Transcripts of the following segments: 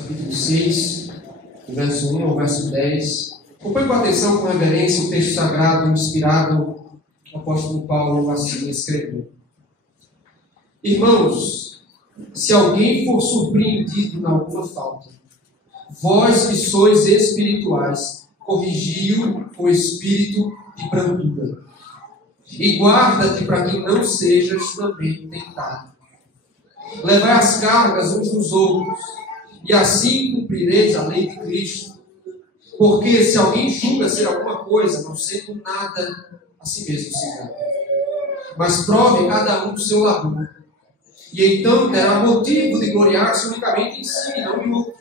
capítulo 6, do verso 1 ao verso 10. Acompanhe com atenção, com reverência, o texto sagrado inspirado do apóstolo Paulo assim escreveu. Irmãos, se alguém for surpreendido em alguma falta, vós que sois espirituais, corrigi-o com espírito de brandura. E guarda-te para que não sejas também tentado. Levai as cargas uns dos outros, e assim cumprireis a lei de Cristo. Porque se alguém julga ser alguma coisa, não sendo nada, a si mesmo se engana. Mas prove cada um do seu labor. E então terá motivo de gloriar-se unicamente em si, e não em outro.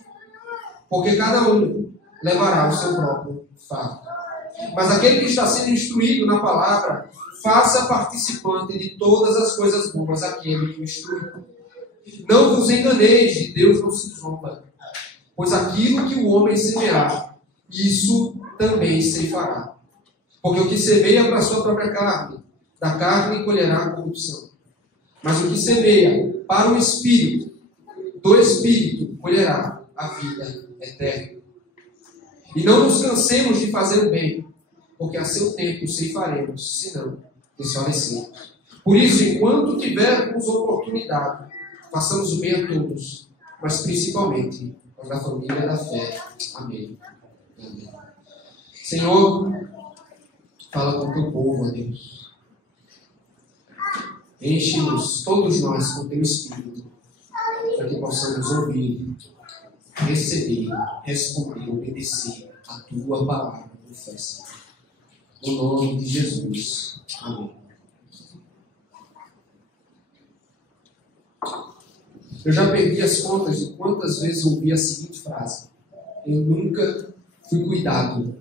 Porque cada um levará o seu próprio fardo. Mas aquele que está sendo instruído na palavra, faça participante de todas as coisas boas aquele que o instrui. Não vos enganeis, de Deus não se zomba. Pois aquilo que o homem semear, isso também ceifará. Porque o que semeia para a sua própria carne, da carne colherá a corrupção. Mas o que semeia para o Espírito, do Espírito colherá a vida eterna. E não nos cansemos de fazer o bem, porque a seu tempo ceifaremos, se não desfalecermos. Por isso, enquanto tivermos oportunidade, façamos o bem a todos, mas principalmente aos da família da fé. Amém. Amém. Senhor, fala com o teu povo, ó Deus. Enche-nos, todos nós, com o teu Espírito, para que possamos ouvir, receber, responder, obedecer a tua palavra com fé. No nome de Jesus. Amém. Eu já perdi as contas de quantas vezes ouvi a seguinte frase: eu nunca fui cuidado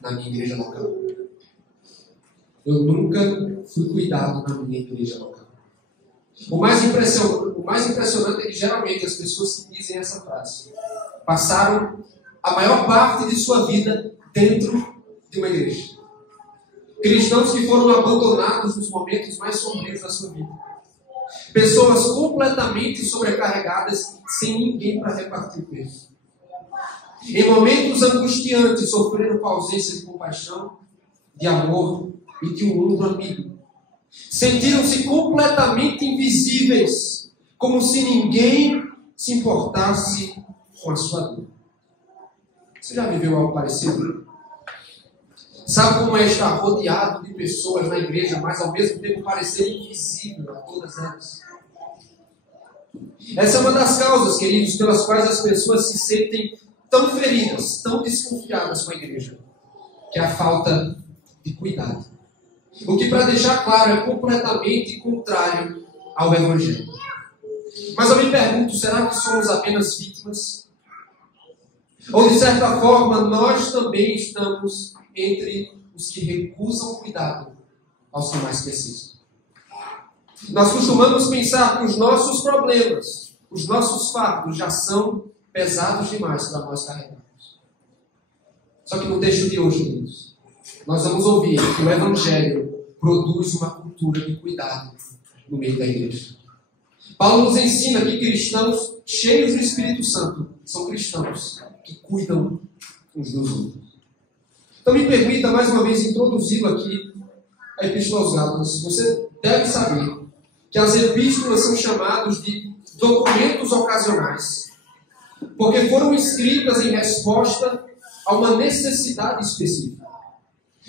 na minha igreja local. Eu nunca fui cuidado na minha igreja local. O mais impressionante é que geralmente as pessoas que dizem essa frase passaram a maior parte de sua vida dentro de uma igreja. Cristãos que foram abandonados nos momentos mais sombrios da sua vida. Pessoas completamente sobrecarregadas, sem ninguém para repartir o peso. Em momentos angustiantes, sofreram com a ausência de compaixão, de amor e de um ombro amigo. Sentiram-se completamente invisíveis, como se ninguém se importasse com a sua dor. Você já viveu algo parecido? Sabe como é estar rodeado de pessoas na igreja, mas ao mesmo tempo parecer invisível a todas elas? Essa é uma das causas, queridos, pelas quais as pessoas se sentem tão feridas, tão desconfiadas com a igreja, que é a falta de cuidado. O que, para deixar claro, é completamente contrário ao Evangelho. Mas eu me pergunto, será que somos apenas vítimas? Ou, de certa forma, nós também estamos entre os que recusam cuidado aos que mais precisam? Nós costumamos pensar que os nossos problemas, os nossos fardos já são pesados demais para nós carregarmos. Só que no texto de hoje, queridos, nós vamos ouvir que o Evangelho produz uma cultura de cuidado no meio da igreja. Paulo nos ensina que cristãos cheios do Espírito Santo são cristãos que cuidam uns dos outros. Então me permita mais uma vez introduzi-lo aqui a Epístola aos Gálatas. Você deve saber que as epístolas são chamadas de documentos ocasionais, porque foram escritas em resposta a uma necessidade específica.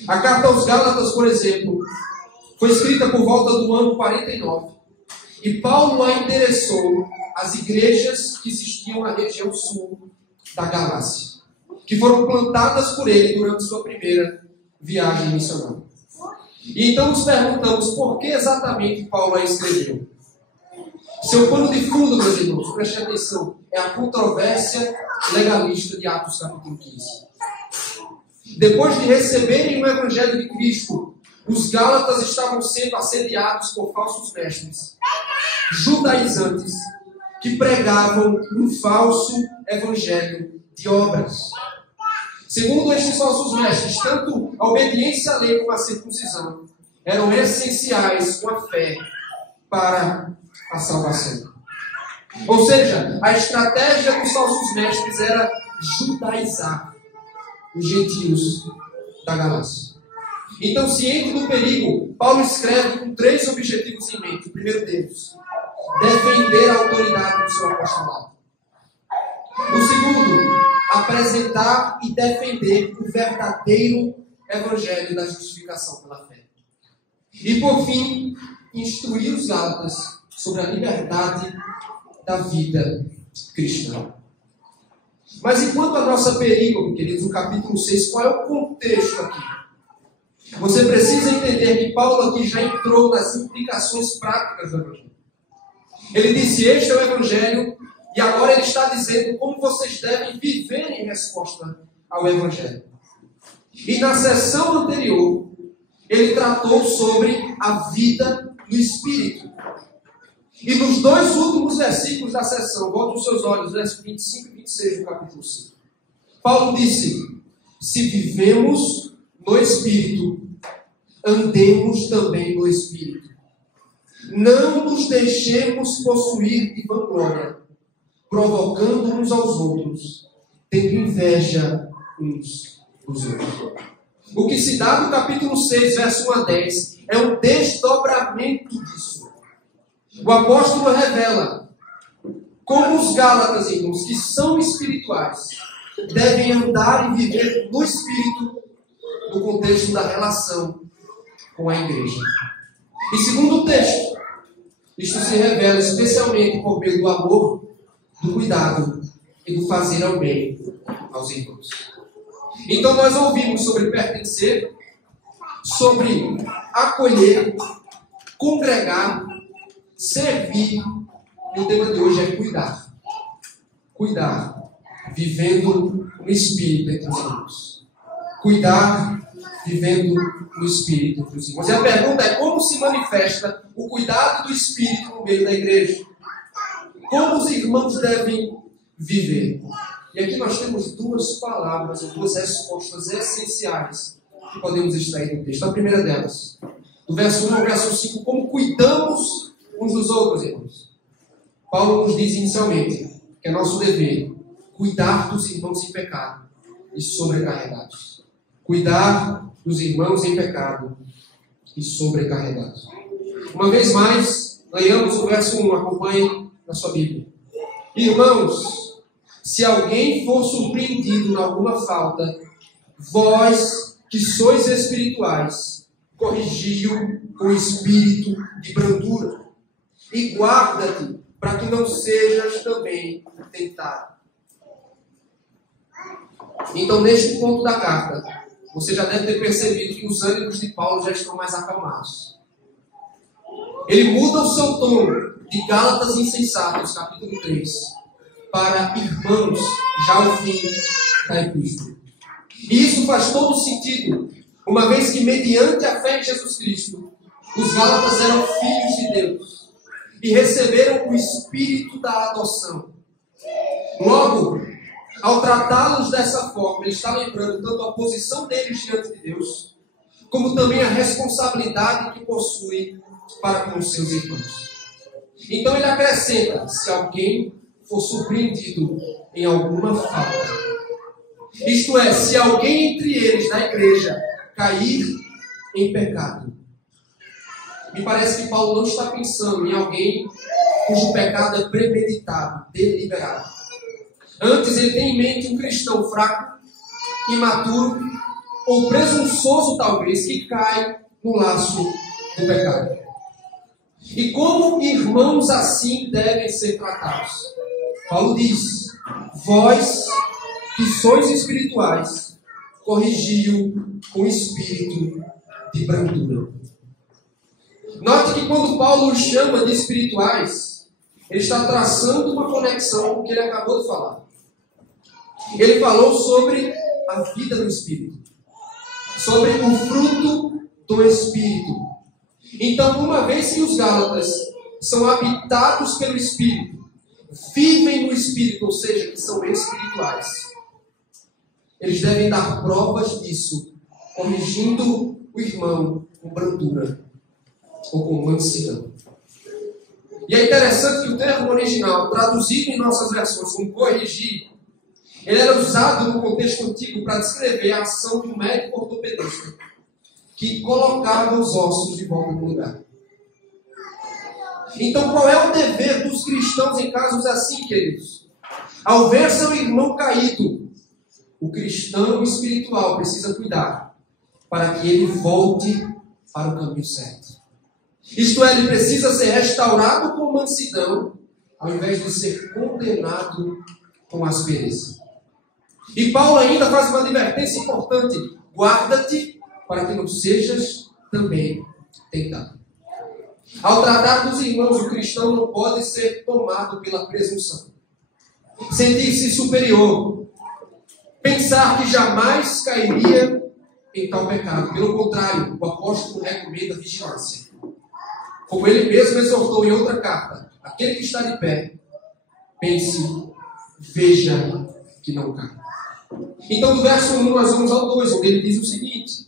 A carta aos Gálatas, por exemplo, foi escrita por volta do ano 49, e Paulo a endereçou às igrejas que existiam na região sul da Galácia, que foram plantadas por ele durante sua primeira viagem missionária. E então nos perguntamos por que exatamente Paulo a escreveu. Seu pano de fundo, meus irmãos, preste atenção, é a controvérsia legalista de Atos capítulo 15. Depois de receberem o Evangelho de Cristo, os Gálatas estavam sendo assediados por falsos mestres, judaizantes, que pregavam um falso evangelho de obras. Segundo estes falsos mestres, tanto a obediência à lei como a circuncisão eram essenciais com a fé para a salvação. Ou seja, a estratégia dos falsos mestres era judaizar os gentios da Galácia. Então, ciente do perigo, Paulo escreve com 3 objetivos em mente. O primeiro deles, defender a autoridade do seu apostolado. O segundo, apresentar e defender o verdadeiro evangelho da justificação pela fé. E, por fim, instruir os Gálatas sobre a liberdade da vida cristã. Mas enquanto a nossa perícope, queridos, no capítulo 6, qual é o contexto aqui? Você precisa entender que Paulo aqui já entrou nas implicações práticas do evangelho. Ele disse, este é o evangelho, e agora ele está dizendo como vocês devem viver em resposta ao evangelho. E na sessão anterior, ele tratou sobre a vida no Espírito. E nos 2 últimos versículos da sessão, volte os seus olhos, versos 25 e 26 do capítulo 5. Paulo disse, se vivemos no Espírito, andemos também no Espírito. Não nos deixemos possuir de vanglória, provocando uns aos outros, tendo inveja uns dos outros. O que se dá no capítulo 6, verso 1 a 10, é um desdobramento disso. O apóstolo revela como os Gálatas, irmãos, que são espirituais, devem andar e viver no Espírito no contexto da relação com a igreja. E segundo o texto, isto se revela especialmente por meio do amor, do cuidado e do fazer ao bem aos irmãos. Então nós ouvimos sobre pertencer, sobre acolher, congregar, servir, e o tema de hoje é cuidar. Cuidar, vivendo no Espírito entre os irmãos. Cuidar, vivendo no Espírito entre os irmãos. E a pergunta é como se manifesta o cuidado do Espírito no meio da igreja? Como os irmãos devem viver? E aqui nós temos 2 palavras, 2 respostas essenciais que podemos extrair do texto. A primeira delas, do verso 1 ao verso 5, como cuidamos uns dos outros, irmãos. Paulo nos diz inicialmente que é nosso dever cuidar dos irmãos em pecado e sobrecarregados. Cuidar dos irmãos em pecado e sobrecarregados. Uma vez mais, leiamos o verso 1, acompanhe na sua Bíblia. Irmãos, se alguém for surpreendido em alguma falta, vós que sois espirituais, corrigi-o com espírito de brandura. E guarda-te, para que não sejas também tentado. Então, neste ponto da carta, você já deve ter percebido que os ânimos de Paulo já estão mais acalmados. Ele muda o seu tom de Gálatas insensatos, capítulo 3, para irmãos, já ao fim da epístola. E isso faz todo sentido, uma vez que, mediante a fé em Jesus Cristo, os Gálatas eram filhos de Deus e receberam o espírito da adoção. Logo, ao tratá-los dessa forma, ele está lembrando tanto a posição deles diante de Deus, como também a responsabilidade que possuem para com seus irmãos. Então ele acrescenta, se alguém for surpreendido em alguma falta, isto é, se alguém entre eles na igreja cair em pecado. Me parece que Paulo não está pensando em alguém cujo pecado é premeditado, deliberado. Antes ele tem em mente um cristão fraco, imaturo ou presunçoso talvez, que cai no laço do pecado. E como irmãos assim devem ser tratados? Paulo diz, vós que sois espirituais, corrigi-o com espírito de brandura. Note que quando Paulo os chama de espirituais, ele está traçando uma conexão com o que ele acabou de falar. Ele falou sobre a vida do Espírito, sobre o fruto do Espírito. Então, uma vez que os Gálatas são habitados pelo Espírito, vivem no Espírito, ou seja, que são espirituais, eles devem dar provas disso, corrigindo o irmão com brandura ou com mansidão. E é interessante que o termo original, traduzido em nossas versões como corrigir, ele era usado no contexto antigo para descrever a ação de um médico ortopedista que colocava os ossos de volta no lugar. Então, qual é o dever dos cristãos em casos assim, queridos? Ao ver seu irmão caído, o cristão espiritual precisa cuidar para que ele volte para o caminho certo. Isto é, ele precisa ser restaurado com mansidão, ao invés de ser condenado com aspereza. E Paulo ainda faz uma advertência importante: guarda-te para que não sejas também tentado. Ao tratar dos irmãos, o cristão não pode ser tomado pela presunção, sentir-se superior, pensar que jamais cairia em tal pecado. Pelo contrário, o apóstolo recomenda vigilância. Como ele mesmo exortou em outra carta: aquele que está de pé, pense, veja que não caia. Então, do verso 1, nós vamos ao 2, onde ele diz o seguinte: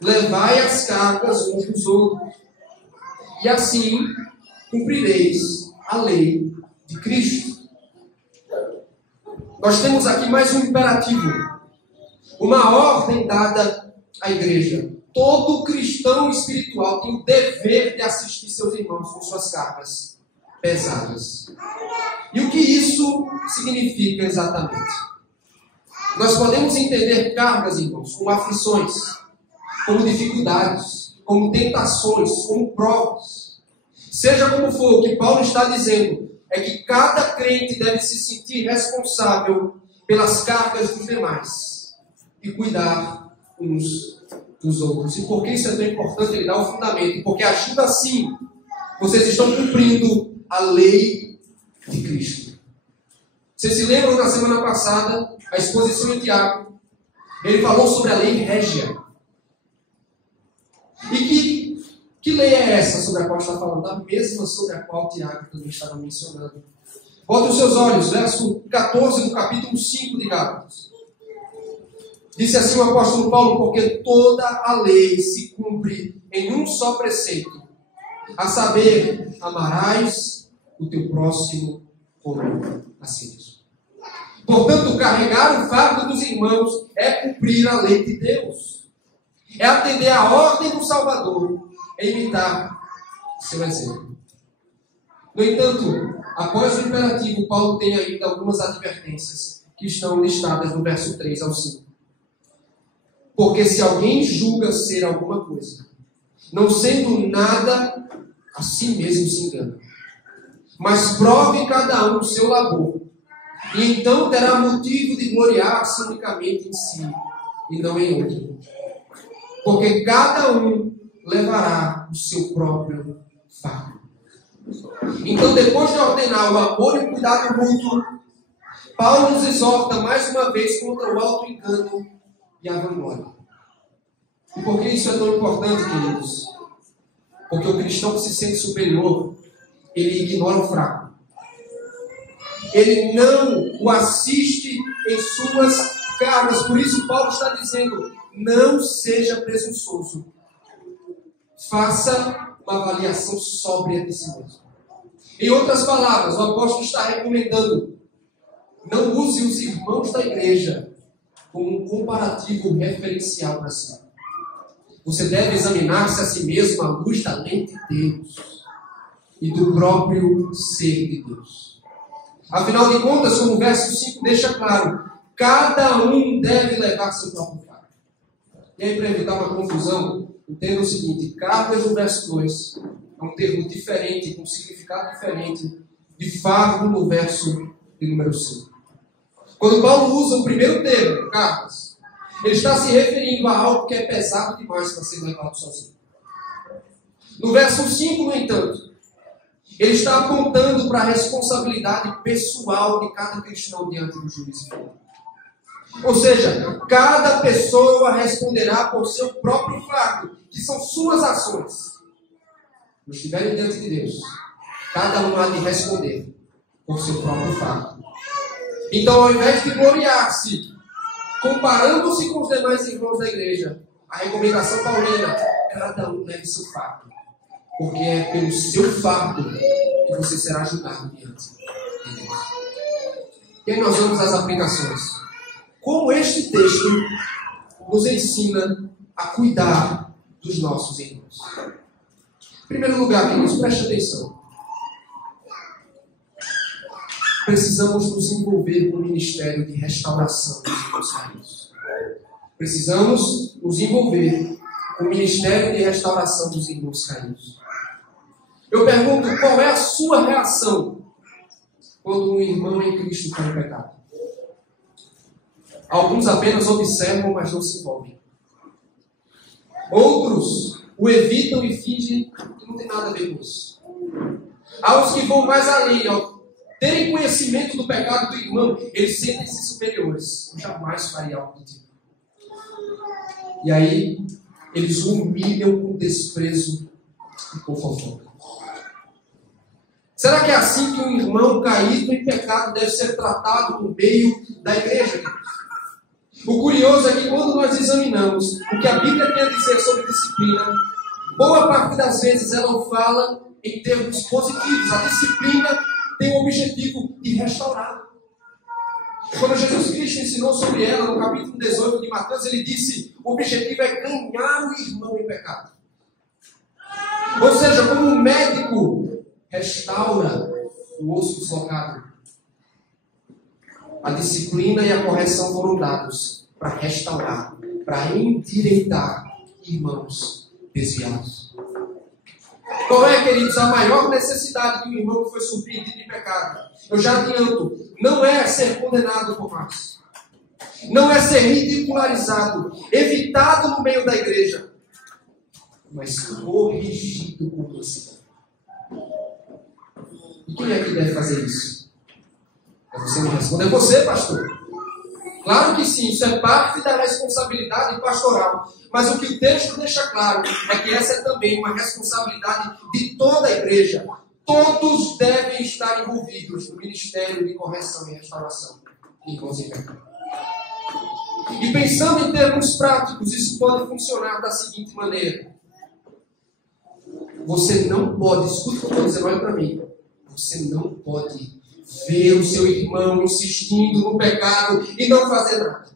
levai as cargas uns dos outros, e assim cumprireis a lei de Cristo. Nós temos aqui mais um imperativo, uma ordem dada à igreja. Todo cristão espiritual tem o dever de assistir seus irmãos com suas cargas pesadas. E o que isso significa exatamente? Nós podemos entender cargas, irmãos, como aflições, como dificuldades, como tentações, como provas. Seja como for, o que Paulo está dizendo é que cada crente deve se sentir responsável pelas cargas dos demais e cuidar uns dos outros. E por que isso é tão importante? Ele dá o fundamento. Porque agindo assim, vocês estão cumprindo a lei de Cristo. Vocês se lembram na semana passada, a exposição em Tiago? Ele falou sobre a lei régia. E que lei é essa sobre a qual está falando? A mesma sobre a qual Tiago também estava mencionando. Bote os seus olhos, verso 14 do capítulo 5 de Gálatas. Disse assim o apóstolo Paulo: porque toda a lei se cumpre em um só preceito, a saber, amarás o teu próximo como a si mesmo. Portanto, carregar o fardo dos irmãos é cumprir a lei de Deus. É atender à ordem do Salvador, é imitar seu exemplo. No entanto, após o imperativo, Paulo tem ainda algumas advertências que estão listadas no verso 3 ao 5. Porque se alguém julga ser alguma coisa, não sendo nada, a si mesmo se engana. Mas prove cada um o seu labor, e então terá motivo de gloriar-se unicamente em si, e não em outro. Porque cada um levará o seu próprio fardo. Então, depois de ordenar o amor e o cuidado mútuo, Paulo nos exorta mais uma vez contra o auto-engano e a vanglória. E por que isso é tão importante, queridos? Porque o cristão que se sente superior, ele ignora o fraco. Ele não o assiste em suas cargas. Por isso Paulo está dizendo: não seja presunçoso. Faça uma avaliação sóbria de si mesmo. Em outras palavras, o apóstolo está recomendando: não use os irmãos da igreja como um comparativo referencial para si. Você deve examinar-se a si mesmo à luz da lei de Deus e do próprio ser de Deus. Afinal de contas, como o verso 5 deixa claro, cada um deve levar seu próprio fardo. E aí, para evitar uma confusão, entenda o seguinte: cargas no verso 2 é um termo diferente, com um significado diferente de fardo no verso de número 5. Quando Paulo usa o primeiro termo, cargas, ele está se referindo a algo que é pesado demais para ser levado sozinho. No verso 5, no entanto, ele está apontando para a responsabilidade pessoal de cada cristão diante do juízo final. Ou seja, cada pessoa responderá por seu próprio fardo, que são suas ações. Quando estiverem diante de Deus, cada um há de responder por seu próprio fardo. Então, ao invés de gloriar-se, comparando-se com os demais irmãos da igreja, a recomendação paulina: cada um leve seu fardo. Porque é pelo seu fardo e você será julgado diante de Deus. E aí nós vamos às aplicações. Como este texto nos ensina a cuidar dos nossos irmãos. Em primeiro lugar, queridos, preste atenção. Precisamos nos envolver com o ministério de restauração dos irmãos caídos. Precisamos nos envolver com o ministério de restauração dos irmãos caídos. Eu pergunto, qual é a sua reação quando um irmão em Cristo cai em pecado? Alguns apenas observam, mas não se envolvem. Outros o evitam e fingem que não tem nada a ver com isso. Há os que vão mais além, ao terem conhecimento do pecado do irmão, eles sentem-se superiores. Eu jamais faria algo do tipo. E aí, eles o humilham com desprezo e com fofoca. Será que é assim que um irmão caído em pecado deve ser tratado no meio da igreja? O curioso é que quando nós examinamos o que a Bíblia tem a dizer sobre disciplina, boa parte das vezes ela fala em termos positivos. A disciplina tem o objetivo de restaurar. Quando Jesus Cristo ensinou sobre ela, no capítulo 18 de Mateus, ele disse: o objetivo é ganhar o irmão em pecado. Ou seja, como um médico restaura o osso deslocado, a disciplina e a correção foram dados para restaurar, para endireitar irmãos desviados. Qual é, queridos, a maior necessidade de um irmão que foi surpreendido em pecado? Eu já adianto, não é ser condenado por nós. Não é ser ridicularizado, evitado no meio da igreja, mas corrigido com mansidão. E quem é que deve fazer isso? Você não responde. É você, pastor. Claro que sim, isso é parte da responsabilidade pastoral. Mas o que o texto deixa claro é que essa é também uma responsabilidade de toda a igreja. Todos devem estar envolvidos no ministério de correção e restauração de irmãos em pecado. E pensando em termos práticos, isso pode funcionar da seguinte maneira. Você não pode, escuta o que eu estou dizendo, olha para mim. Você não pode ver o seu irmão insistindo no pecado e não fazer nada.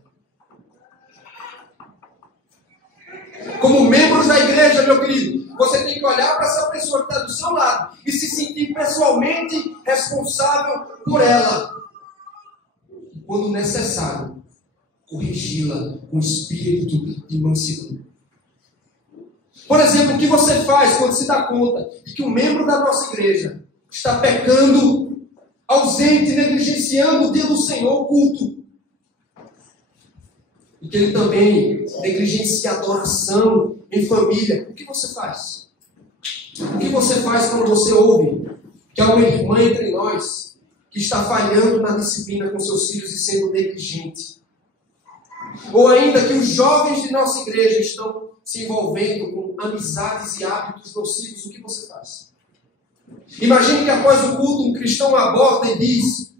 Como membros da igreja, meu querido, você tem que olhar para essa pessoa que está do seu lado e se sentir pessoalmente responsável por ela. E, quando necessário, corrigi-la com espírito de mansidão. Por exemplo, o que você faz quando se dá conta de que um membro da nossa igreja está pecando, ausente, negligenciando o dia do Senhor, o culto. E que ele também negligencia a adoração em família. O que você faz? O que você faz quando você ouve que há uma irmã entre nós que está falhando na disciplina com seus filhos e sendo negligente? Ou ainda que os jovens de nossa igreja estão se envolvendo com amizades e hábitos nocivos, o que você faz? Imagine que após o culto um cristão aborda e diz: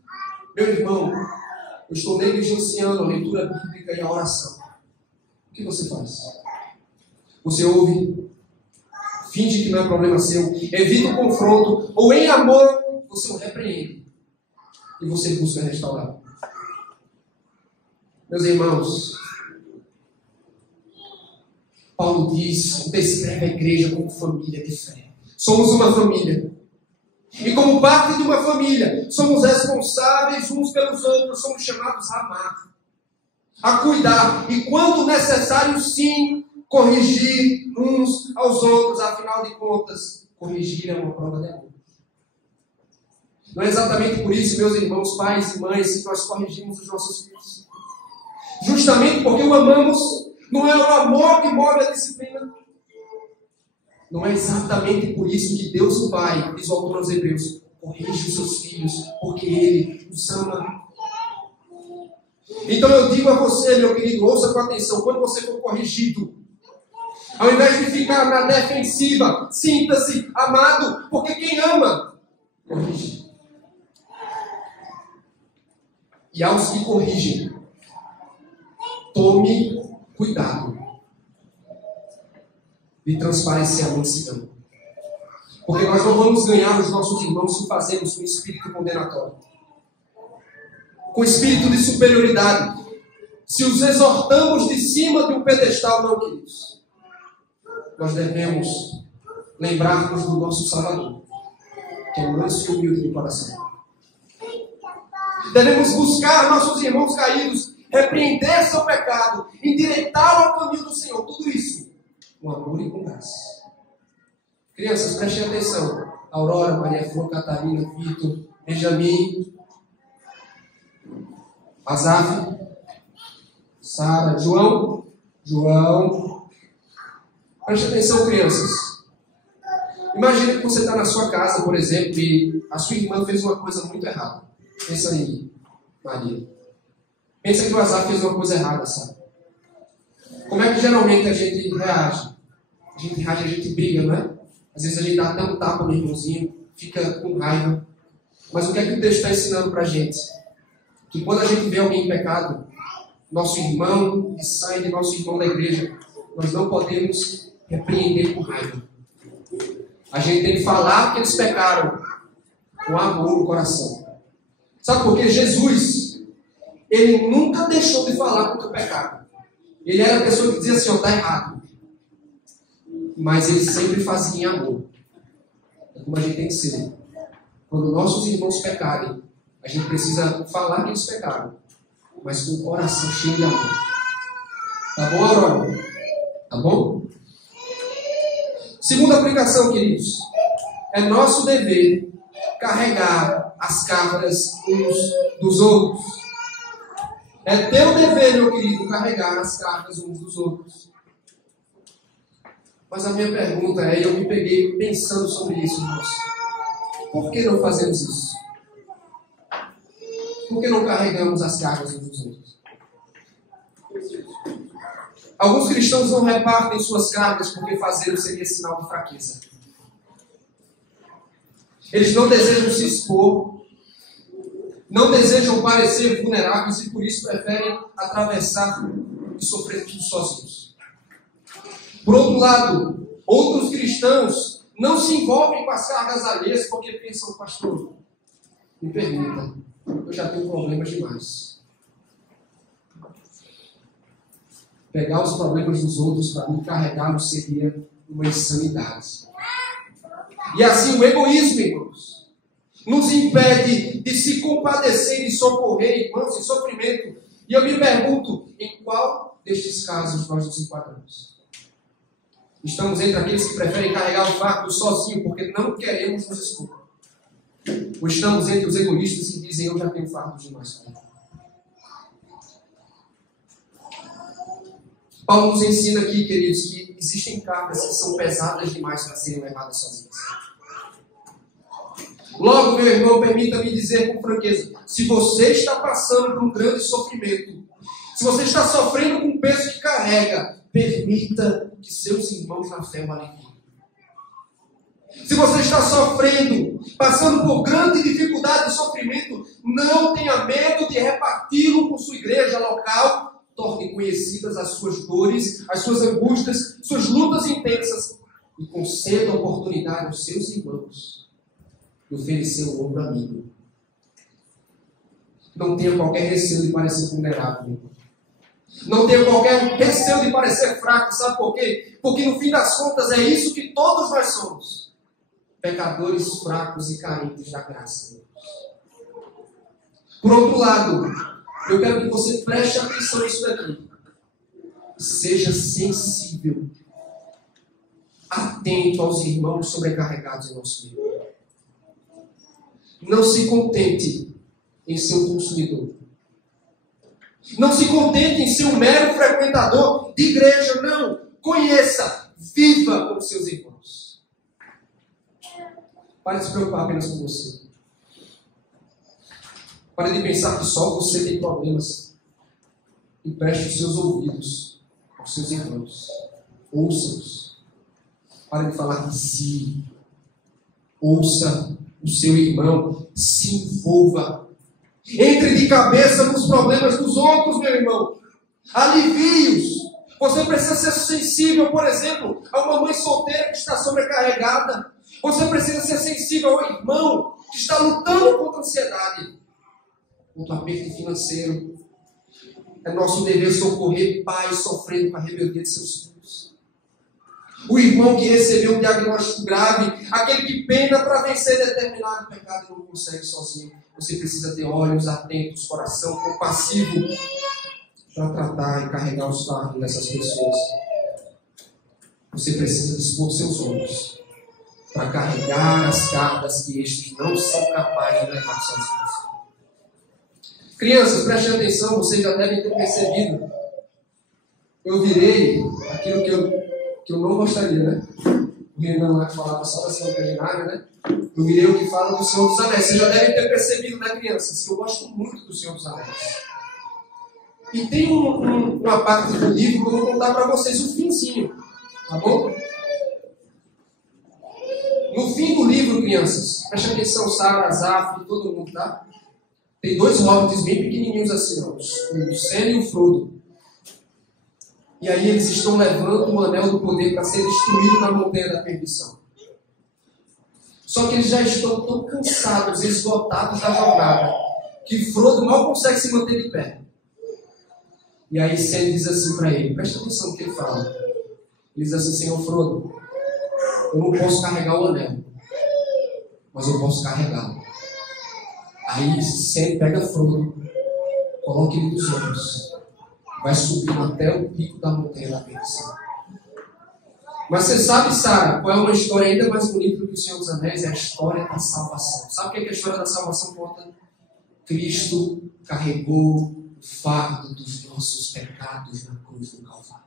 meu irmão, eu estou negligenciando a leitura bíblica e a oração. O que você faz? Você ouve, finge que não é problema seu, evita o confronto, ou em amor, você o repreende e você busca restaurar. Meus irmãos, Paulo descreve a igreja como família de fé. Somos uma família. E como parte de uma família, somos responsáveis uns pelos outros, somos chamados a amar, a cuidar, e quando necessário, sim, corrigir uns aos outros. Afinal de contas, corrigir é uma prova de amor. Não é exatamente por isso, meus irmãos, pais e mães, que nós corrigimos os nossos filhos. Justamente porque o amamos. Não é o amor que move a disciplina. Não é exatamente por isso que Deus o Pai, diz o autor aos Hebreus, corrige os seus filhos, porque Ele os ama. Então eu digo a você, meu querido, ouça com atenção, quando você for corrigido, ao invés de ficar na defensiva, sinta-se amado, porque quem ama, corrige. E aos que corrigem, tome cuidado de transparecer a mansidão. Porque nós não vamos ganhar os nossos irmãos se fazemos com espírito condenatório, com espírito de superioridade, se os exortamos de cima de um pedestal, não, queridos. Nós devemos lembrar-nos do nosso Salvador, que é manso e humilde de coração. Devemos buscar nossos irmãos caídos, repreender seu pecado, endireitá-lo ao caminho do Senhor. Tudo isso com amor e com graça. Crianças, prestem atenção. Aurora, Maria Flor, Catarina, Vitor, Benjamin, Azaf, Sara, João. Preste atenção, crianças. Imagine que você está na sua casa, por exemplo, e a sua irmã fez uma coisa muito errada. Pensa em Maria. Pensa que o Azaf fez uma coisa errada, sabe? Como é que geralmente a gente reage? A gente briga, não é? Às vezes a gente dá até um tapa no irmãozinho, fica com raiva. Mas o que é que o texto está ensinando para a gente? Que quando a gente vê alguém em pecado, nosso irmão de sangue, nosso irmão da igreja, nós não podemos repreender com raiva. A gente tem que falar que eles pecaram com amor no coração. Sabe por quê? Jesus, ele nunca deixou de falar contra o pecado. Ele era a pessoa que dizia assim, está errado. Mas ele sempre fazia em amor. É como a gente tem que ser. Quando nossos irmãos pecarem, a gente precisa falar que eles pecaram, mas com o coração cheio de amor. Tá bom, Aurora? Tá bom? Segunda aplicação, queridos. É nosso dever carregar as cargas uns dos outros. É teu dever, meu querido, carregar as cargas uns dos outros. Mas a minha pergunta é, e eu me peguei pensando sobre isso, irmãos. Por que não fazemos isso? Por que não carregamos as cargas uns dos outros? Alguns cristãos não repartem suas cargas porque fazê-lo seria sinal de fraqueza. Eles não desejam se expor, não desejam parecer vulneráveis e por isso preferem atravessar e sofrer tudo sozinhos. Por outro lado, outros cristãos não se envolvem com as cargas alheias porque pensam, pastor, me pergunta, eu já tenho problemas demais. Pegar os problemas dos outros para me carregá-los seria uma insanidade. E assim o egoísmo, irmãos, nos impede de se compadecer e socorrer irmãos em sofrimento. E eu me pergunto, em qual destes casos nós nos enquadramos? Estamos entre aqueles que preferem carregar o fardo sozinho porque não queremos nos expor. Ou estamos entre os egoístas que dizem, eu já tenho fardo demais. Paulo nos ensina aqui, queridos, que existem cargas que são pesadas demais para serem levadas sozinhas. Logo, meu irmão, permita-me dizer com franqueza, se você está passando por um grande sofrimento, se você está sofrendo com o peso que carrega, permita que seus irmãos na fé o aliviem. Se você está sofrendo, passando por grande dificuldade e sofrimento, não tenha medo de reparti-lo com sua igreja local. Torne conhecidas as suas dores, as suas angústias, suas lutas intensas e conceda a oportunidade aos seus irmãos de oferecer um ombro amigo. Não tenha qualquer receio de parecer vulnerável. Não tenha qualquer receio de parecer fraco. Sabe por quê? Porque no fim das contas é isso que todos nós somos. Pecadores fracos e carentes da graça. Por outro lado, eu quero que você preste atenção nisso daqui. Seja sensível. Atento aos irmãos sobrecarregados em nosso meio. Não se contente em ser um consumidor. Não se contente em ser um mero frequentador de igreja. Não. Conheça. Viva com seus irmãos. Pare de se preocupar apenas com você. Pare de pensar que só você tem problemas. E preste os seus ouvidos aos seus irmãos. Ouça-os. Pare de falar de si. Ouça o seu irmão. Se envolva. Entre de cabeça nos problemas dos outros, meu irmão. Alivie-os. Você precisa ser sensível, por exemplo, a uma mãe solteira que está sobrecarregada. Você precisa ser sensível ao irmão que está lutando contra a ansiedade, contra o aperto financeiro. É nosso dever socorrer pais sofrendo com a rebeldia de seus filhos. O irmão que recebeu um diagnóstico grave, aquele que pena para vencer determinado pecado e não consegue sozinho. Você precisa ter olhos atentos, coração compassivo para tratar e carregar os fardos dessas pessoas. Você precisa dispor seus olhos para carregar as cargas que estes não são capazes de levar sozinhos. Crianças, prestem atenção, vocês já devem ter percebido. Eu virei aquilo que eu não gostaria, né? O Renan lá que falava só da Senhora Ordinária, né? Eu virei o que fala do Senhor dos Anéis. Vocês já devem ter percebido, né, crianças, que eu gosto muito do Senhor dos Anéis. E tem uma parte do livro que eu vou contar para vocês, o finzinho, tá bom? No fim do livro, crianças, preste atenção, Sara, Zaf, todo mundo, tá? Tem dois hobbits bem pequenininhos assim, ó, o Sam e o Frodo. E aí eles estão levando o Anel do Poder para ser destruído na Montanha da Perdição. Só que eles já estão tão cansados, esgotados da jornada, que Frodo mal consegue se manter de pé. E aí Sam diz assim para ele, presta atenção no que ele fala. Ele diz assim, Senhor Frodo, eu não posso carregar o anel, mas eu posso carregá-lo. Aí Sam pega Frodo, coloca ele nos ombros, vai subindo até o pico da Montanha da Perdição. Mas você sabe, Sara, qual é uma história ainda mais bonita do que o Senhor dos Anéis? É a história da salvação. Sabe o que a história da salvação conta? Cristo carregou o fardo dos nossos pecados na cruz do Calvário.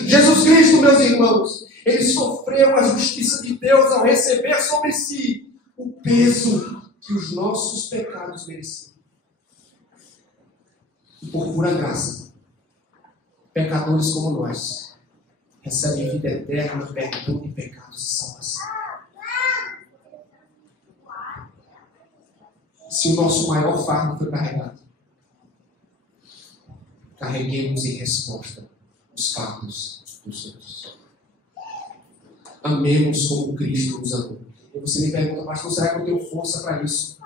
Jesus Cristo, meus irmãos, ele sofreu a justiça de Deus ao receber sobre si o peso que os nossos pecados mereciam. E por pura graça, pecadores como nós recebem vida eterna, perdão de pecados e salvação. Se o nosso maior fardo foi carregado, carreguemos em resposta os fardos dos outros. Amemos como Cristo nos amou. E você me pergunta, pastor, será que eu tenho força para isso?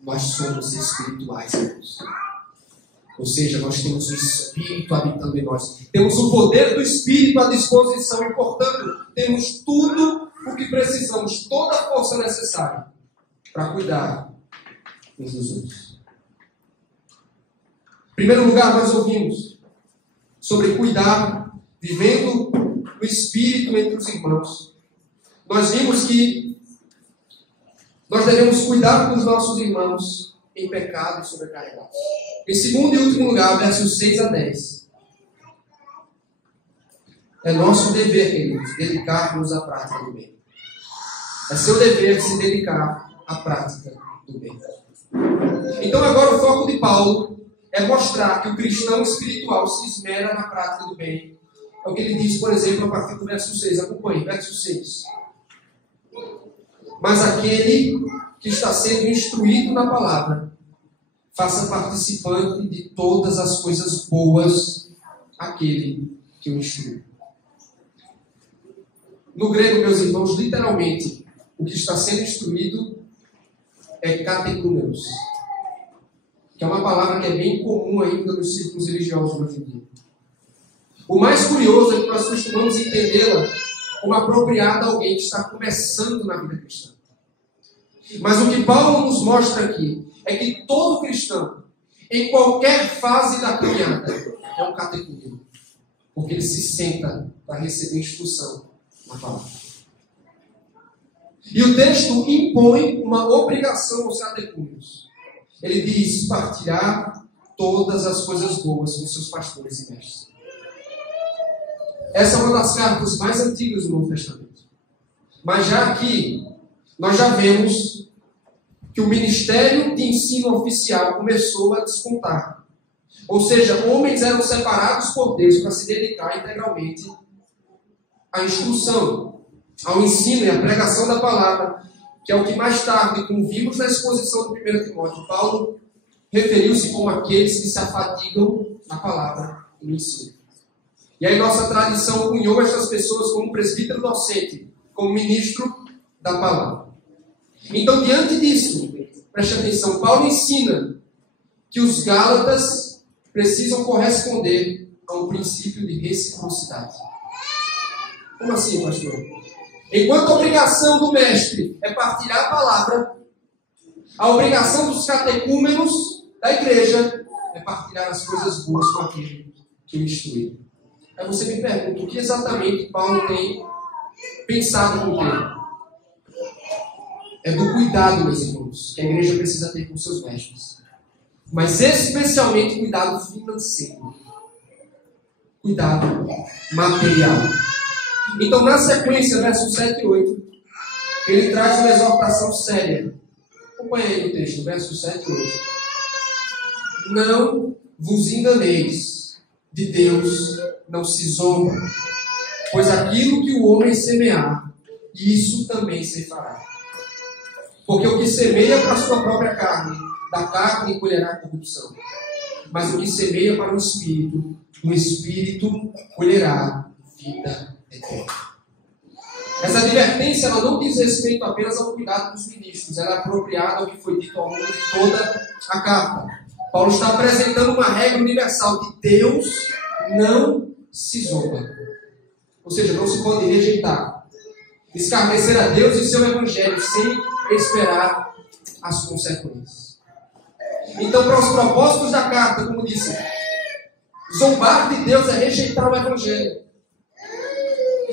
Nós somos espirituais, irmãos. Ou seja, nós temos o Espírito habitando em nós. Temos o poder do Espírito à disposição e, portanto, temos tudo o que precisamos, toda a força necessária para cuidar uns dos outros. Em primeiro lugar, nós ouvimos sobre cuidar, vivendo o Espírito entre os irmãos. Nós vimos que nós devemos cuidar dos nossos irmãos em pecados sobrecarregados. Em segundo e último lugar, versos 6 a 10. É nosso dever, queridos, dedicar-nos à prática do bem. É seu dever se dedicar à prática do bem. Então agora o foco de Paulo é mostrar que o cristão espiritual se esmera na prática do bem. É o que ele diz, por exemplo, a partir do verso 6. Acompanhe, verso 6. Mas aquele que está sendo instruído na palavra, faça participante de todas as coisas boas aquele que o instrui. No grego, meus irmãos, literalmente, o que está sendo instruído é catecúmenos, que é uma palavra que é bem comum ainda nos círculos religiosos hoje em dia. O mais curioso é que nós costumamos entendê-la como apropriada a alguém que está começando na vida cristã. Mas o que Paulo nos mostra aqui é que todo cristão, em qualquer fase da caminhada, é um catecúmeno, porque ele se senta para receber instrução na palavra. E o texto impõe uma obrigação aos catecúmenos. Ele diz partilhar todas as coisas boas com seus pastores e mestres. Essa é uma das cartas mais antigas do Novo Testamento. Mas já aqui, nós já vemos que o ministério de ensino oficial começou a despontar. Ou seja, homens eram separados por Deus para se dedicar integralmente à instrução, ao ensino e à pregação da palavra, que é o que mais tarde, como vimos na exposição do 1 Timóteo, Paulo referiu-se como aqueles que se afadigam na palavra e no ensino. E aí nossa tradição cunhou essas pessoas como presbítero docente, como ministro da palavra. Então, diante disso, preste atenção, Paulo ensina que os Gálatas precisam corresponder a um princípio de reciprocidade. Como assim, pastor? Enquanto a obrigação do mestre é partilhar a palavra, a obrigação dos catecúmenos da igreja é partilhar as coisas boas com aquele que o instrui. Aí você me pergunta, o que exatamente Paulo tem pensado com o tema? É do cuidado, meus irmãos, que a igreja precisa ter com seus mestres. Mas especialmente cuidado financeiro. Cuidado material. Então, na sequência, versos 7 e 8, ele traz uma exortação séria. Acompanhe aí no texto, versos 7 e 8. Não vos enganeis, de Deus não se zomba, pois aquilo que o homem semear, isso também se fará. Porque o que semeia para a sua própria carne, da carne colherá corrupção. Mas o que semeia para o Espírito, do Espírito colherá vida eterna. Essa advertência ela não diz respeito apenas ao cuidado dos ministros, ela é apropriada ao que foi dito ao longo de toda a carta. Paulo está apresentando uma regra universal de Deus não se zomba. Ou seja, não se pode rejeitar, escarnecer a Deus e seu evangelho sem esperar as consequências. Então, para os propósitos da carta, como disse, zombar de Deus é rejeitar o evangelho.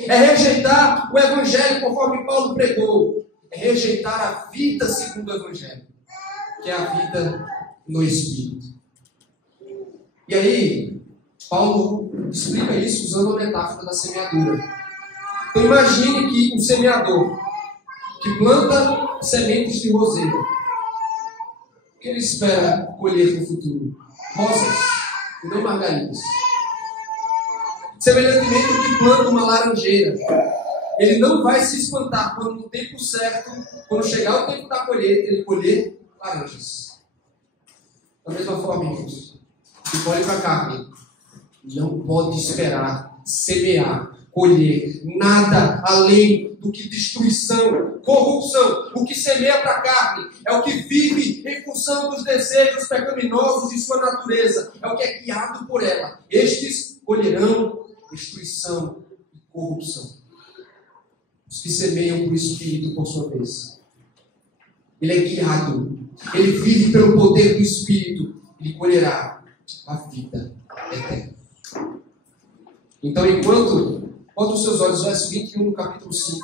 É rejeitar o evangelho conforme Paulo pregou. É rejeitar a vida segundo o evangelho, que é a vida no Espírito. E aí, Paulo explica isso usando a metáfora da semeadura. Então imagine que um semeador que planta sementes de roseira, o que ele espera colher no futuro? Rosas e não margaridas. Semelhantemente, o que planta uma laranjeira, ele não vai se espantar quando no tempo certo, quando chegar o tempo da colheita, ele colher laranjas. Da mesma forma, irmãos, que colhe para a carne, não pode esperar semear, colher nada além do que destruição, corrupção. O que semeia para a carne é o que vive em função dos desejos pecaminosos de sua natureza, é o que é guiado por ela. Estes colherão destruição e corrupção. Os que semeiam para o Espírito, por sua vez, ele é guiado, ele vive pelo poder do Espírito, ele colherá a vida eterna. Então, bota os seus olhos, verso 21 do capítulo 5.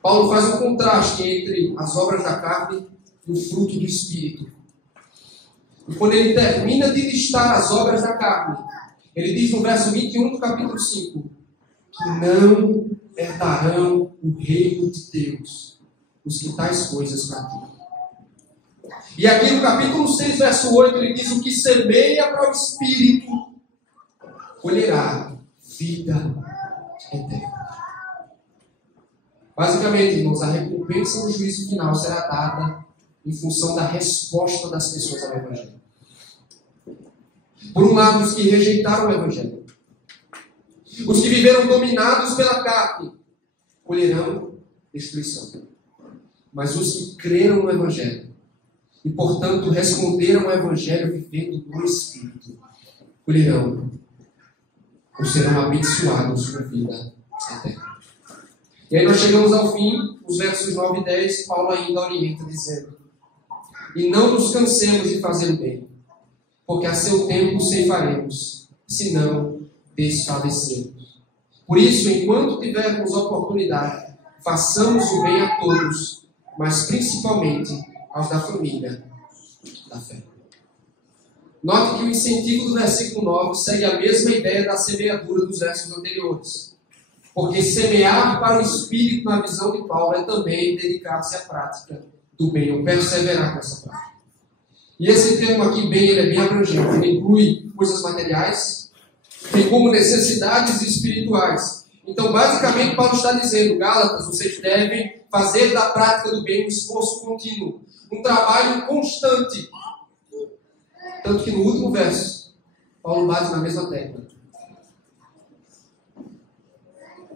Paulo faz um contraste entre as obras da carne e o fruto do Espírito. E quando ele termina de listar as obras da carne, ele diz no verso 21 do capítulo 5, que não herdarão o reino de Deus os que tais coisas praticam. E aqui no capítulo 6, verso 8, ele diz: o que semeia para o Espírito colherá vida eterna. Basicamente, irmãos, a recompensa no juízo final será dada em função da resposta das pessoas ao Evangelho. Por um lado, os que rejeitaram o Evangelho. Os que viveram dominados pela carne colherão destruição. Mas os que creram no Evangelho e, portanto, responderam ao Evangelho vivendo no Espírito, colherão ou serão abençoados com vida eterna. E aí nós chegamos ao fim, os versos 9 e 10, Paulo ainda orienta dizendo: e não nos cansemos de fazer o bem, porque a seu tempo ceifaremos, se não desfalecermos. Por isso, enquanto tivermos oportunidade, façamos o bem a todos, mas principalmente aos da família da fé. Note que o incentivo do versículo 9 segue a mesma ideia da semeadura dos versos anteriores. Porque semear para o Espírito, na visão de Paulo, é também dedicar-se à prática do bem, ou perseverar com essa prática. E esse termo aqui, bem, ele é bem abrangente. Ele inclui coisas materiais, tem como necessidades espirituais. Então, basicamente, Paulo está dizendo: Gálatas, vocês devem fazer da prática do bem um esforço contínuo, um trabalho constante. Tanto que no último verso, Paulo bate na mesma tecla.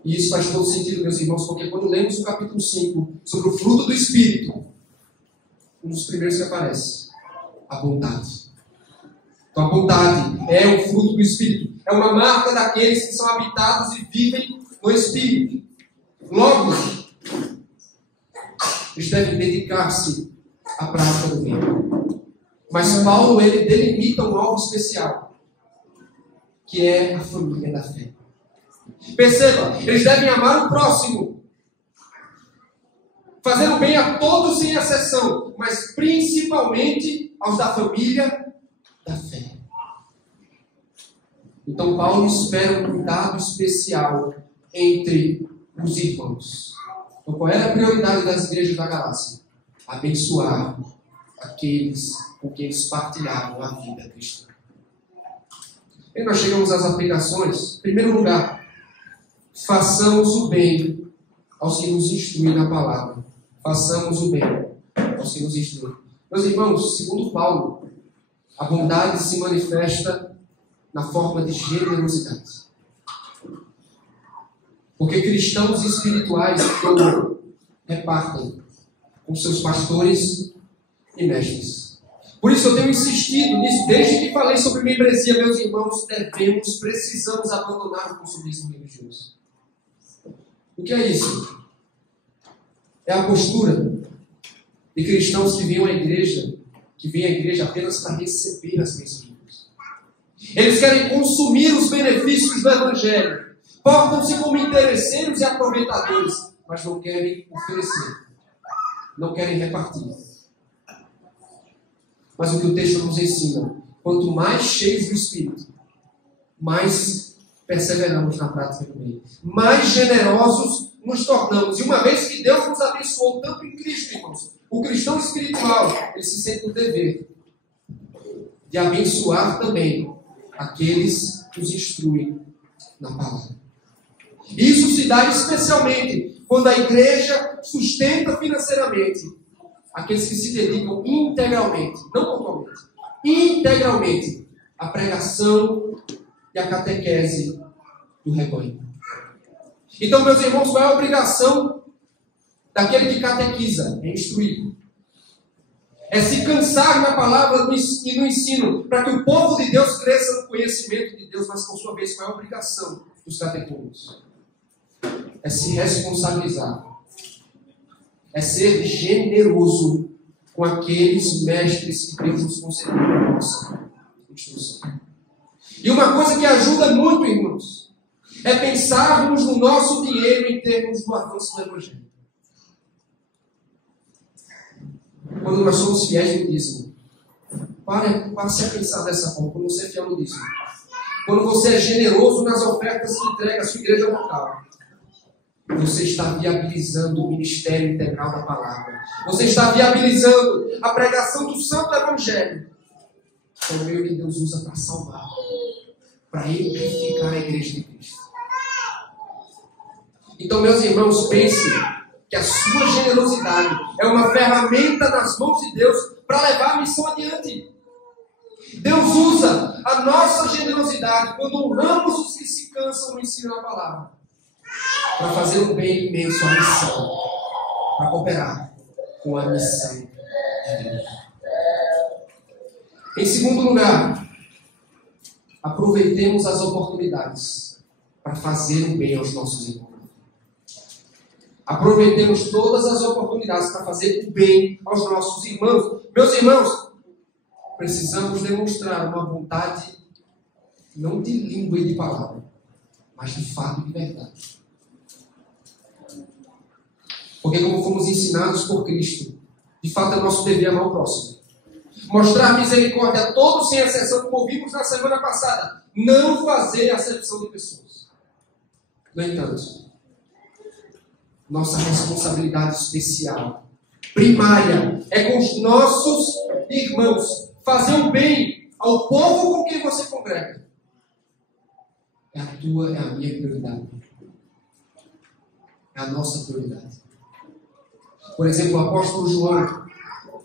E isso faz todo sentido, meus irmãos, porque quando lemos o capítulo 5 sobre o fruto do Espírito, um dos primeiros que aparece, a bondade. Então a bondade é o fruto do Espírito. É uma marca daqueles que são habitados e vivem no Espírito. Logo, eles devem dedicar-se à prática do bem. Mas Paulo, ele delimita um alvo especial, que é a família da fé. Perceba, eles devem amar o próximo, fazer o bem a todos sem exceção, mas principalmente aos da família da fé. Então Paulo espera um cuidado especial entre os irmãos. Então qual era a prioridade das igrejas da Galácia? Abençoar aqueles com quem eles partilhavam a vida cristã. E nós chegamos às aplicações. Em primeiro lugar, façamos o bem aos que nos instruem na palavra. Façamos o bem aos que nos instruem. Meus irmãos, segundo Paulo, a bondade se manifesta na forma de generosidade. Porque cristãos espirituais todos repartem com seus pastores e mestres. Por isso eu tenho insistido nisso, desde que falei sobre membresia, meus irmãos, precisamos abandonar o consumismo religioso. O que é isso? É a postura de cristãos que vêm à igreja apenas para receber as bênçãos. Eles querem consumir os benefícios do Evangelho, portam-se como interesseiros e aproveitadores, mas não querem oferecer, não querem repartir. Mas o que o texto nos ensina, quanto mais cheios do Espírito, mais perseveramos na prática do bem, mais generosos nos tornamos. E uma vez que Deus nos abençoou tanto em Cristo, irmãos, o cristão espiritual, ele se sente no dever de abençoar também aqueles que os instruem na palavra. Isso se dá especialmente quando a igreja sustenta financeiramente aqueles que se dedicam integralmente, não pontualmente, integralmente à pregação e à catequese do rebanho. Então, meus irmãos, qual é a obrigação daquele que catequiza? É instruir. É se cansar na palavra e no ensino, para que o povo de Deus cresça no conhecimento de Deus, mas, por sua vez, qual é a obrigação dos catecúmenos? É se responsabilizar. É ser generoso com aqueles mestres que Deus nos concedeu na nossa instrução. E uma coisa que ajuda muito, irmãos, é pensarmos no nosso dinheiro em termos do avanço do Evangelho. Quando nós somos fiéis no dízimo, passe a pensar dessa forma, quando você é fiel no dízimo. Quando você é generoso nas ofertas que entrega à sua igreja local, você está viabilizando o ministério integral da palavra. Você está viabilizando a pregação do Santo Evangelho. É o meio que Deus usa para salvar, para edificar a igreja de Cristo. Então, meus irmãos, pense que a sua generosidade é uma ferramenta nas mãos de Deus para levar a missão adiante. Deus usa a nossa generosidade quando honramos os que se cansam no ensino da palavra, para fazer um bem imenso à missão, para cooperar com a missão de Deus. Em segundo lugar, aproveitemos as oportunidades para fazer o bem aos nossos irmãos. Aproveitemos todas as oportunidades para fazer o bem aos nossos irmãos. Meus irmãos, precisamos demonstrar uma vontade não de língua e de palavra, mas de fato e de verdade. Porque como fomos ensinados por Cristo, de fato é nosso dever amar o próximo. Mostrar misericórdia a todos sem exceção, como ouvimos na semana passada. Não fazer acepção de pessoas. No entanto, nossa responsabilidade especial, primária, é com os nossos irmãos. Fazer o bem ao povo com quem você congrega. É a minha prioridade. É a nossa prioridade. Por exemplo, o apóstolo João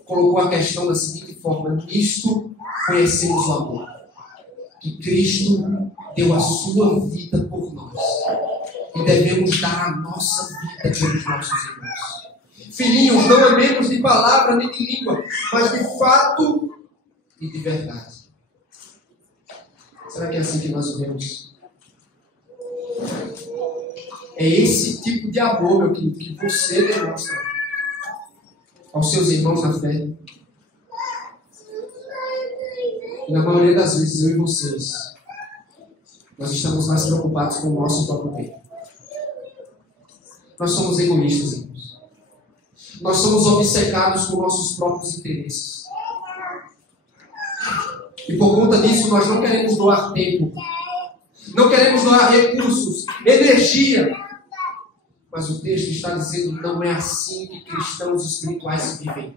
colocou a questão da seguinte forma: nisto conhecemos o amor, que Cristo deu a sua vida por nós. e devemos dar a nossa vida pelos nossos irmãos. Filhinhos, não amemos de palavra nem de língua, mas de fato e de verdade. Será que é assim que nós vivemos? É esse tipo de amor, meu querido, que você demonstra aos seus irmãos na fé. E na maioria das vezes, eu e vocês, nós estamos mais preocupados com o nosso próprio bem. Nós somos egoístas, irmãos. Nós somos obcecados com nossos próprios interesses. E por conta disso, nós não queremos doar tempo. Não queremos doar recursos, energia. Mas o texto está dizendo que não é assim que cristãos espirituais vivem.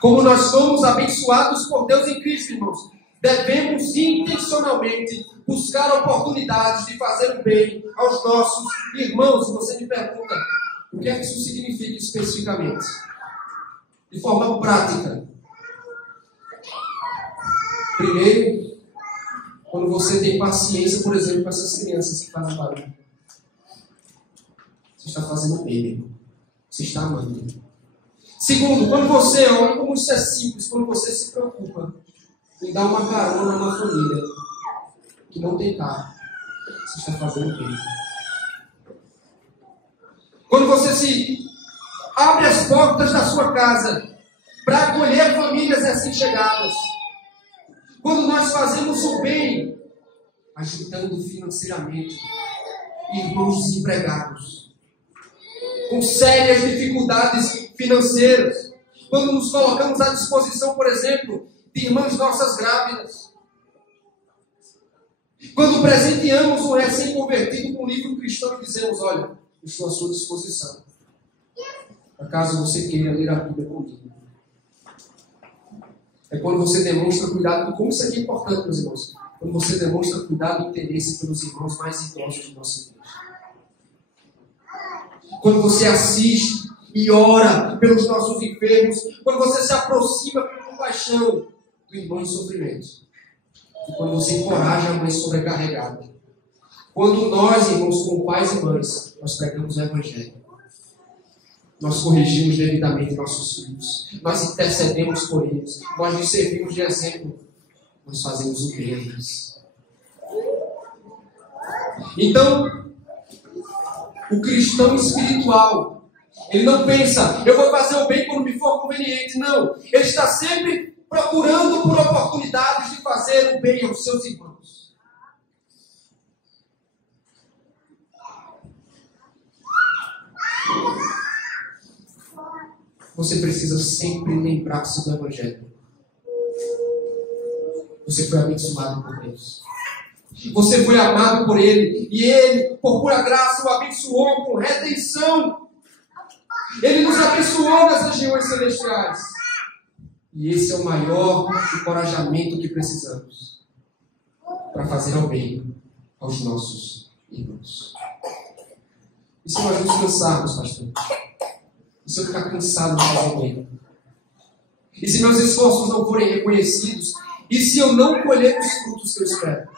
Como nós somos abençoados por Deus em Cristo, irmãos, devemos intencionalmente buscar oportunidades de fazer o bem aos nossos irmãos. E você me pergunta, o que é que isso significa especificamente? De forma prática. Primeiro, quando você tem paciência, por exemplo, com essas crianças que fazem barulho. Você está fazendo bem, irmão. Você está amando. Segundo, quando você, olha como isso é simples, quando você se preocupa em dar uma carona numa família que não tem carro, você está fazendo bem. Quando você se abre as portas da sua casa para acolher famílias recém-chegadas, quando nós fazemos o bem, ajudando financeiramente irmãos desempregados, com sérias dificuldades financeiras, quando nos colocamos à disposição, por exemplo, de irmãs nossas grávidas, quando presenteamos um recém-convertido com um livro cristão e dizemos, olha, eu estou à sua disposição, acaso você queira ler a Bíblia comigo. É quando você demonstra cuidado, como isso aqui é importante, meus irmãos, quando você demonstra cuidado e interesse pelos irmãos mais idosos do nosso igreja. Quando você assiste e ora pelos nossos enfermos, quando você se aproxima com compaixão do irmão em sofrimento, e quando você encoraja a mãe sobrecarregada. Quando nós, irmãos, como pais e mães, nós pregamos o Evangelho, nós corrigimos devidamente nossos filhos, nós intercedemos por eles, nós lhes servimos de exemplo, nós fazemos o bem a eles. Então, o cristão espiritual, ele não pensa, eu vou fazer o bem quando me for conveniente. Não, ele está sempre procurando por oportunidades de fazer o bem aos seus irmãos. Você precisa sempre lembrar-se do Evangelho. Você foi abençoado por Deus. Você foi amado por Ele. E Ele, por pura graça, o abençoou com redenção. Ele nos abençoou nas regiões celestiais. E esse é o maior encorajamento que precisamos para fazer o bem aos nossos irmãos. E se nós nos cansarmos, pastor? E se eu ficar cansado de fazer o bem? E se meus esforços não forem reconhecidos? E se eu não colher os frutos que eu espero?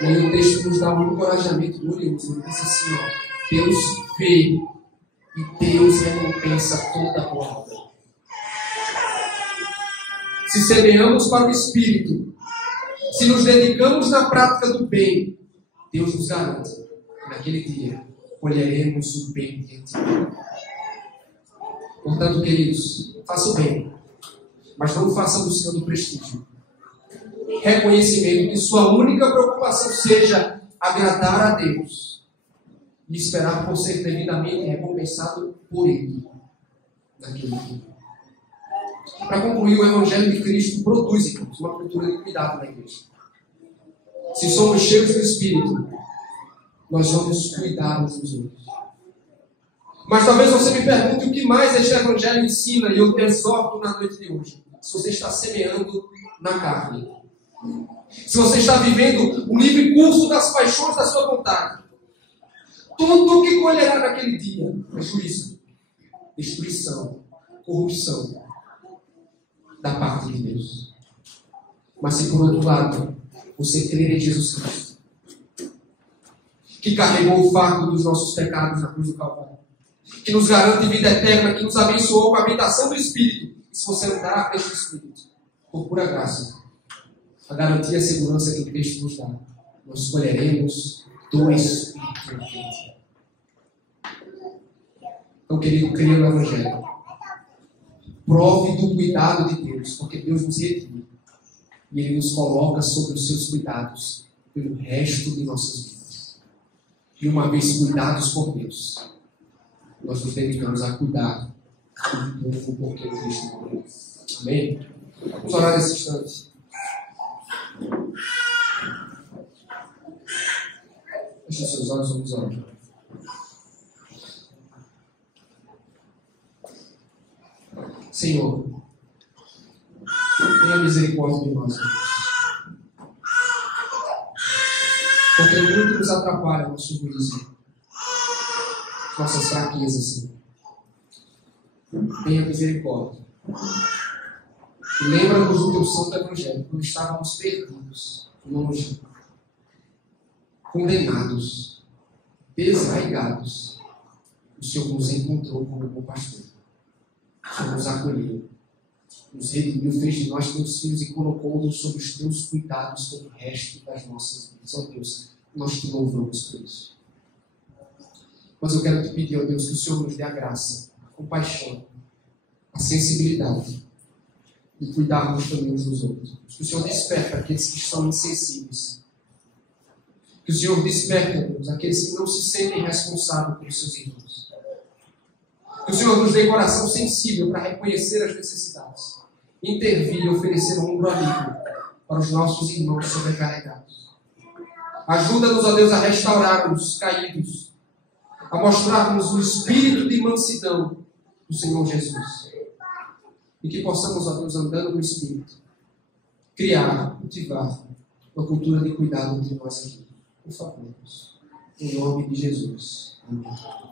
E aí o texto nos dá um encorajamento glorioso. Ele diz assim, ó, Deus vê e Deus recompensa toda a boa obra. Se semeamos para o Espírito, se nos dedicamos na prática do bem, Deus nos garante que naquele dia colheremos o bem diante dele. Portanto, queridos, faça o bem, mas não faça buscando prestígio, reconhecimento, que sua única preocupação seja agradar a Deus e esperar por ser devidamente recompensado por Ele naquele dia. Para concluir, o Evangelho de Cristo produz, irmãos, uma cultura de cuidado na igreja. Se somos cheios do Espírito, nós vamos cuidar uns dos outros. Mas talvez você me pergunte o que mais este Evangelho ensina, e eu te exorto na noite de hoje. Se você está semeando na carne, se você está vivendo o livre curso das paixões da sua vontade, tudo o que colherá naquele dia é juízo, destruição, corrupção da parte de Deus. Mas se por outro lado você crer em Jesus Cristo, que carregou o fardo dos nossos pecados na cruz do Calvário, que nos garante vida eterna, que nos abençoou com a habitação do Espírito. E se você andar a este Espírito, por pura graça, a garantia e a segurança que o texto nos dá, nós escolheremos do Espírito. Então, querido, creia no Evangelho. Prove do cuidado de Deus, porque Deus nos redime. E Ele nos coloca sob os seus cuidados pelo resto de nossas vidas. E uma vez cuidados por Deus, nós nos dedicamos a cuidar do povo porque Cristo morreu. Amém? Vamos orar nesse instante. Feche os seus olhos, vamos orar. Senhor, tenha misericórdia de nós, Deus. Porque muito nos atrapalha nosso juízo, nossas fraquezas, Senhor. Tenha misericórdia. Lembra-nos do teu santo evangelho, quando estávamos perdidos, longe, condenados, desarraigados. O Senhor nos encontrou como bom pastor. O Senhor nos acolheu, nos redimiu, fez de nós teus filhos e colocou-nos sob os teus cuidados pelo resto das nossas vidas. Ó Deus, nós te louvamos por isso. Mas eu quero te pedir, ó Deus, que o Senhor nos dê a graça, a compaixão, a sensibilidade de cuidarmos também uns dos outros. Que o Senhor desperta aqueles que estão insensíveis. Que o Senhor desperta, Deus, aqueles que não se sentem responsáveis pelos seus irmãos. Que o Senhor nos dê coração sensível para reconhecer as necessidades, intervir e oferecer um ombro amigo para os nossos irmãos sobrecarregados. Ajuda-nos, ó Deus, a restaurar os caídos, a mostrarmos o espírito de mansidão do Senhor Jesus. E que possamos, ó Deus, andando no Espírito, criar, cultivar uma cultura de cuidado entre nós aqui. Por favor, Deus. Em nome de Jesus. Amém.